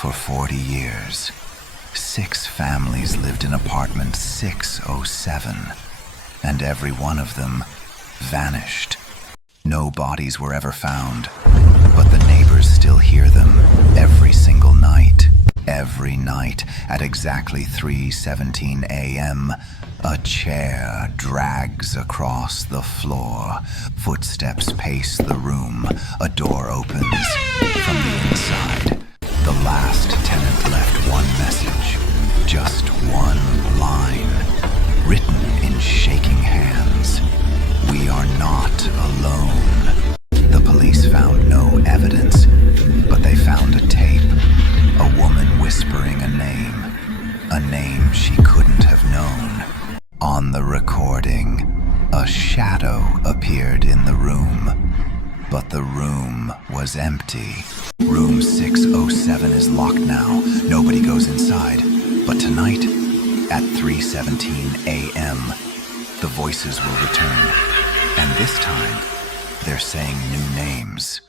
For 40 years, 6 families lived in apartment 607, and every one of them vanished. No bodies were ever found, but the neighbors still hear them every single night. Every night at exactly 3:17 a.m., a chair drags across the floor. Footsteps pace the room. A door opens from the inside. The last tenant left one message, just one line, written in shaking hands. We are not alone. The police found no evidence, but they found a tape. A woman whispering a name she couldn't have known. On the recording, a shadow appeared in the room, but the room was empty. Room 607 is locked now. Nobody goes inside. But tonight, at 3:17 a.m., the voices will return. And this time, they're saying new names.